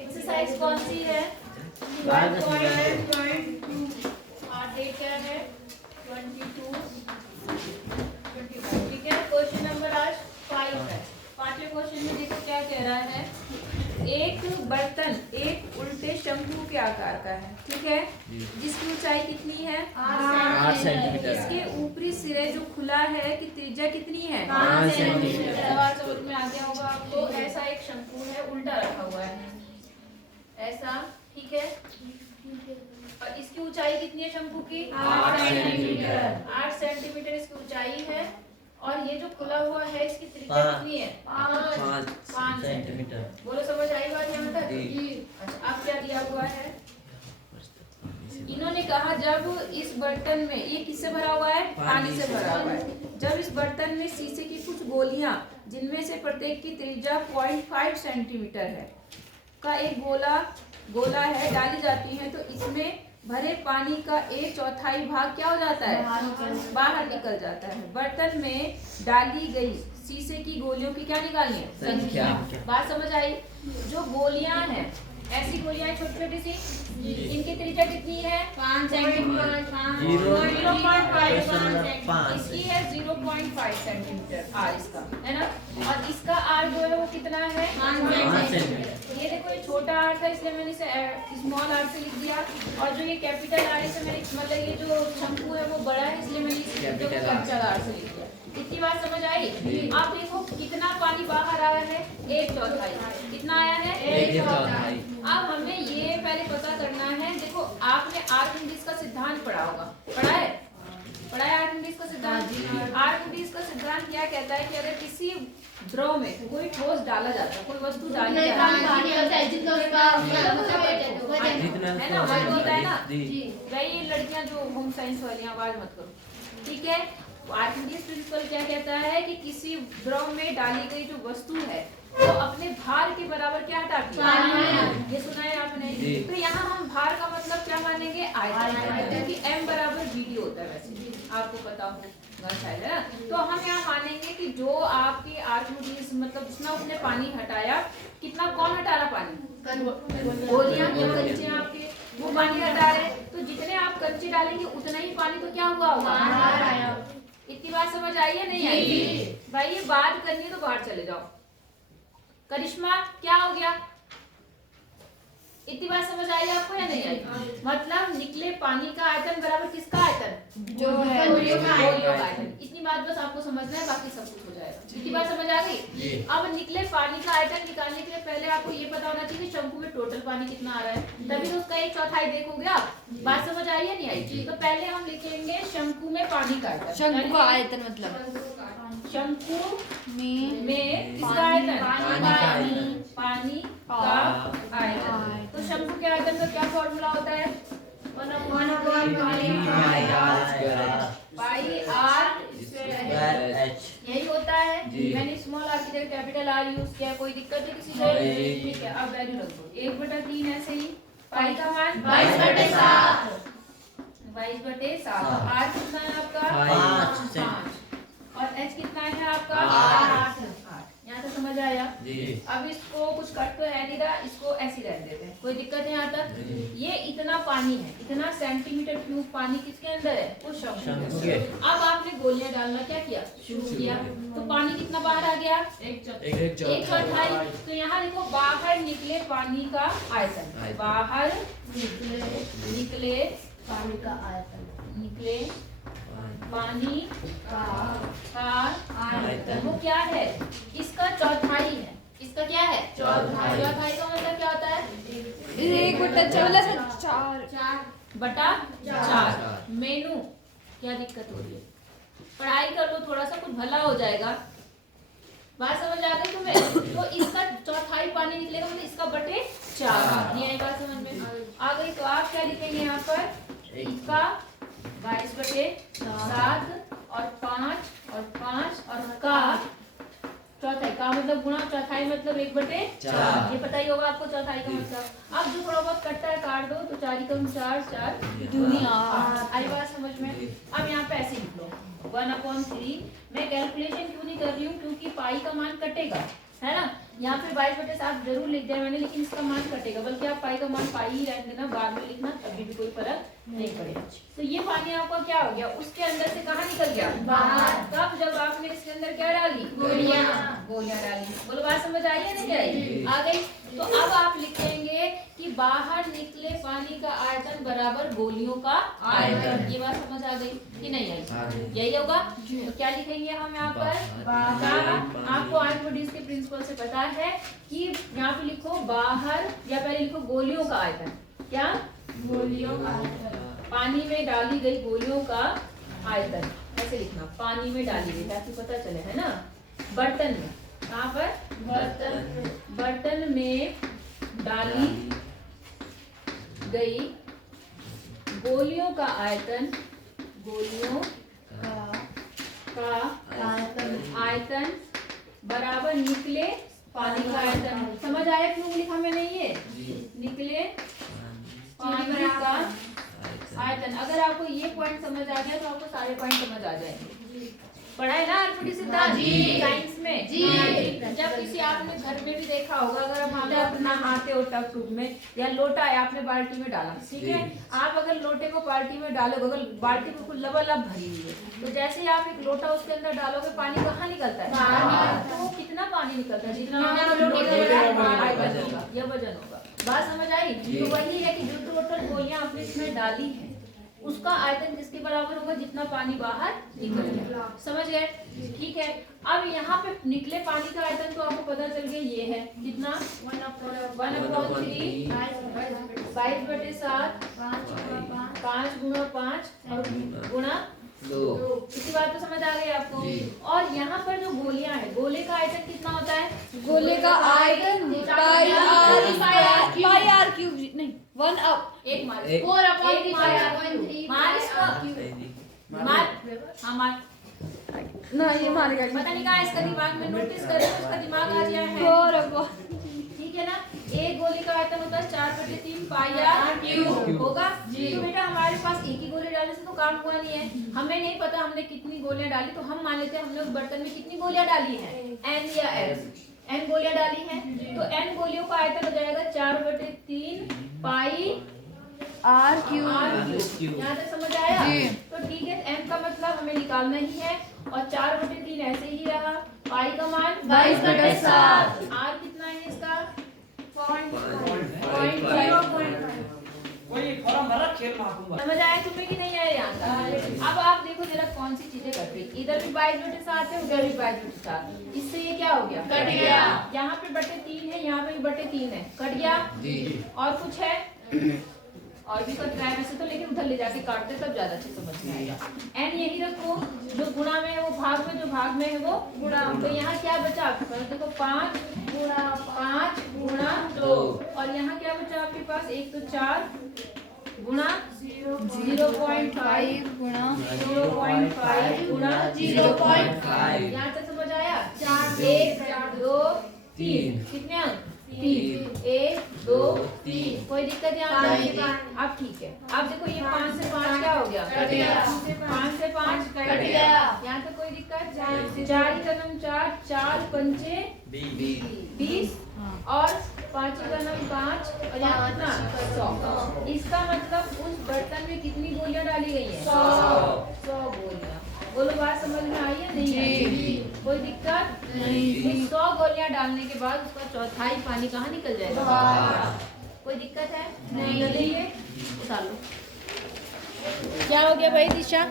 Exercise कौन सी है? 12.2 और डेट क्या है? 22, 25। ठीक है, क्वेश्चन नंबर आज 5 है। पांचवें क्वेश्चन में देखो क्या कह रहा है। एक बर्तन एक उल्टे शंकु के आकार का है, ठीक है, जिसकी ऊंचाई कितनी है? 8 सेंटीमीटर। इसके ऊपरी सिरे जो खुला है कि त्रिज्या कितनी है? 5 सेंटीमीटर। सवाल समझ में आ गया होगा आपको। ऐसा एक शंकु है, उल्टा रखा हुआ है ऐसा, ठीक है, और इसकी ऊंचाई कितनी है शंकु की? 8 सेंटीमीटर। 8 सेंटीमीटर इसकी ऊंचाई है। और ये जो खुला हुआ है इसकी त्रिज्या कितनी है? 5 सेंटीमीटर। बोलो, समझ आई बात यहाँ तक? जी। अच्छा, अब क्या दिया हुआ है? इन्होंने कहा जब इस बर्तन में, ये किससे भरा हुआ है? पानी से भरा हुआ है। जब इस बर्तन में शीशे की कुछ गोलियां, जिनमें से प्रत्येक की त्रिज्या 0.5 सेंटीमीटर है, का एक गोला है, डाली जाती है, तो इसमें भरे पानी का 1/4 भाग क्या हो जाता है? बाहर निकल जाता है। बर्तन में डाली गई शीशे की गोलियों की क्या निकालनी है? संख्या। बात समझ आई? जो गोलियां हैं, ऐसी गोलियां छोटी छोटी सी, इनकी त्रिज्या कितनी है? 5 सेंटीमीटर। इसकी है 0.5 सेंटीमीटर आर इसका, है ना? और इसका आर जो है वो कितना है? 5 सेंटीमीटर। ये देखो, ये छोटा आर था इसलिए मैंने इसे स्मॉल आर से लिख दिया, और जो ये कैपिटल आर है, मैंने मतलब ये जो शंकु है वो बड़ा है इसलिए मैंने इसे कैपिटल आर से लिख दिया। इतनी बात समझ आई? आप देखो कितना पानी बाहर आया है? 1/4। कितना आया है? 1/4। अब हमें ये पहले पता करना है। देखो, आपने आर्किमिडीज का सिद्धांत पढ़ा होगा, पढ़ा है आर्किमिडीज का सिद्धांत। आर्किमिडीज का सिद्धांत क्या कहता है कि अगर किसी द्रव में कोई ठोस डाला जाता है, कोई वस्तु डाली जाती है ना, वही होता है ना। वही लड़कियां जो होम साइंस वाली, आवाज मत करो, ठीक है। आर्किमिडीज प्रिंसिपल क्या कहता है कि किसी द्रव में डाली गई जो वस्तु है वो अपने भार के बराबर क्या हटाती है? ये सुना है आपने? तो यहाँ हम भार का मतलब क्या मानेंगे? आयतन, क्योंकि m बराबर vd होता है, वैसे आपको पता होगा शायद, है ना? तो हम यहाँ मानेंगे कि जो आपके आर्किमिडीज मतलब जितना उसने पानी हटाया, कितना कौन हटा रहा पानी? गोलियां जो कच्चे आपके वो पानी हटा रहे, तो जितने आप कच्चे डालेंगे उतना ही पानी तो क्या हुआ होगा? इतनी बात समझ आई है नहीं आई? भाई ये बात करनी है तो बाहर चले जाओ। करिश्मा क्या हो गया? इतनी बात समझ आई आपको या नहीं आई? मतलब निकले पानी का आयतन बराबर किसका आयतन? जो है गोलियों का आयतन। इतनी बात बस आपको समझना है, बाकी सब कुछ हो जाएगा। इतनी बात समझ आ गई? अब निकले पानी का आयतन निकालने के लिए पहले आपको ये पता होना चाहिए कि शंकु में टोटल पानी कितना आ रहा है, तभी तो उसका 1/4 देखोगे आप। बात समझ आई है नहीं आई? तो पहले हम लिखेंगे शंकु में पानी का आयतन। शंकु का आयतन मतलब शंकु में किसका आयतन? पानी का आयतन। तो शंकु के आयतन का क्या फॉर्मूला होता है? पाई आर यही होता है। मैंने स्मॉल आर की जगह कैपिटल आर यूज किया, कोई दिक्कत है किसी को? ठीक है, अब वैल्यू रख दो। 1/3 ऐसे ही। पाई का मान 22/7। 22/7। आर कितना है आपका? 5। और एच कितना है आपका? 8। यहाँ तक समझ आया? अब इसको कुछ कट तो है नहीं रहा, इसको ऐसे रख देते हैं, कोई दिक्कत है यहाँ तक? ये इतना पानी है, इतना सेंटीमीटर क्यूब पानी किसके अंदर है? उस शंकु के। अब आपने गोलियां डालना क्या किया? शुरू किया, तो पानी कितना बाहर आ गया? 1/4। तो यहाँ देखो, बाहर निकले पानी का आयतन, बाहर निकले पानी का आयतन, निकले पानी का आयतन वो क्या है? इसका 1/4 है। इसका क्या है? 1/4 का मतलब क्या होता है? 1/4। मेनू क्या दिक्कत हो रही है? पढ़ाई कर लो, थोड़ा सा कुछ भला हो जाएगा। बात समझ आ गई तुम्हें? तो इसका 1/4 पानी निकलेगा, मतलब इसका 4। नहीं आई बात समझ में? आ गई? तो आप क्या लिखेंगे यहाँ पर? इसका 22/7 और 5 और 5 और का 1/4 का मतलब गुणा 1/4 मतलब 1/4। ये पता ही होगा आपको 1/4 का मतलब। अब जो थोड़ा बहुत कटता है काट दो, तो 4 × 4 4 दूनी 8। आई बात समझ में? अब यहाँ पे ऐसे लिख लो 1/3। मैं कैलकुलेशन क्यों नहीं कर रही हूँ? क्योंकि पाई का मान कटेगा, है ना। यहाँ पे 22/7 जरूर लिख दिया मैंने, लेकिन इसका मान कटेगा, बल्कि आप पाई का मान पाई ही रहने देना, बाद में लिखना तभी भी कोई फर्क नहीं पड़ेगा। तो ये पानी आपका क्या हो गया, उसके अंदर से कहाँ निकल गया, बाहर। तब जब आपने इसके अंदर क्या डाली, गोलियां डाली। बोलो बात समझ आई है नहीं आई, आ गई। तो अब आप लिखेंगे कि बाहर निकले पानी का आयतन बराबर गोलियों का आयतन। ये बात समझ आ गई कि नहीं आई, यही होगा। तो क्या लिखेंगे हम यहाँ पर, बाहर। आपको आर्किमिडीज के प्रिंसिपल से पता है कि यहाँ पे लिखो बाहर, या पहले लिखो गोलियों का आयतन। क्या, गोलियों का आयतन, पानी में डाली गई गोलियों का आयतन, ऐसे लिखना, पानी में डाली गई, ताकि पता चले, है ना। बर्तन में, कहाँ पर, बर्तन में डाली गई गोलियों का आयतन, गोलियों का आयतन बराबर निकले पानी का आयतन। समझ आया क्यों लिखा मैंने ये, निकले पानी का आयतन। अगर आपको ये पॉइंट समझ आ गया तो आपको सारे पॉइंट समझ आ जाएंगे। पढ़ा है ना आर्किमिडीज सिद्धांत साइंस में जी। जब किसी आपने घर में भी देखा होगा, अगर आप अपना नहाते हो टब टूब में, या लोटा है आपने बाल्टी में डाला, ठीक है, आप अगर लोटे को बाल्टी में डालोगे, अगर बाल्टी बिल्कुल लबालब भरी हुई है, तो जैसे ही आप एक लोटा उसके अंदर डालोगे, पानी कहाँ निकलता है, तो कितना पानी निकलता है, जितना यह वजन होगा। बात समझ आई। तो वही है कि जो टोटल गोलियां आपने इसमें डाली है, उसका आयतन किसके बराबर होगा, जितना पानी बाहर निकल गया। समझ गए, ठीक है। अब यहाँ पे निकले पानी का आयतन तो आपको पता चल गया, ये है कितना, 1/3 22/7 5 गुणा 5 और गुणा 2। इसी बात तो समझ आ गई आपको। और यहाँ पर जो गोलियां है, गोले का आयतन कितना होता है, गोले का आयतन पाई आर क्यूब, नहीं 1 अप, एक मार, 4/3 मार इसको, मार, हाँ मार ना, ये मारेगा, पता नहीं कहाँ इसका दिमाग में, नोटिस करें उसका दिमाग आ गया है, 4/, ठीक है ना। एक गोली का आयतन होता है 4/3 पाई आर क्यूब होगा। तो बेटा हमारे पास एक ही गोली डालने से तो काम हुआ नहीं है, हमें नहीं पता हमने कितनी गोलियां डाली, तो हम मान लेते हैं हमने उस बर्तन में कितनी गोलियां डाली हैं, n या n गोलियां डाली हैं, तो n गोलियों का आयतन हो जाएगा 4/3 पाई आर क्यूब। यहाँ तक समझ आया। तो ठीक है, m का मतलब हमें निकालना ही है, और 4/3 ऐसे ही रहा, पाई का मान 22/7, r कितना है इसका, 0.5। समझ आया तुम्हें कि नहीं आया यहाँ। अब आप देखो जरा कौन सी चीजें कट रही, इधर भी 22/7 है, उधर भी 22/7, इससे ये क्या हो गया, कट गया। यहाँ पे 3 है, यहाँ पे भी 3 है, कट गया। और कुछ है, और भी कट रहा है वैसे तो, लेकिन उधर ले जाके काटते तब ज्यादा अच्छे समझ में आएगा। एन यही रखो, जो गुणा में है वो भाग में, जो भाग में है वो गुणा। तो यहाँ क्या बचा आपके पास, देखो 5 गुणा 2, और यहाँ क्या बचा आपके पास, एक तो 4 गुणा 0.5 गुणा 0.5 यहाँ तक समझ आया। 4 1 2 3 कितने अंक, 3 1 2 3, कोई दिक्कत यहाँ नहीं। अब ठीक है, अब देखो ये 5 से 5 क्या हो गया, कट गया, 5 से 5 कट गया। यहाँ तक कोई दिक्कत, 4 का नम 4, 4 पंचे 20, और 5 का नम 5, और यहाँ कितना 100। इसका मतलब उस बर्तन में कितनी गोलियां डाली गई हैं, 100 गोलियां। बोलो बात समझ में आई है नहीं आई, कोई दिक्कत नहीं। 100 गोलियां डालने के बाद उसका चौथाई पानी कहाँ निकल जाएगा, कोई दिक्कत है नहीं। चलिए उतार लो। क्या हो गया भाई दिशा,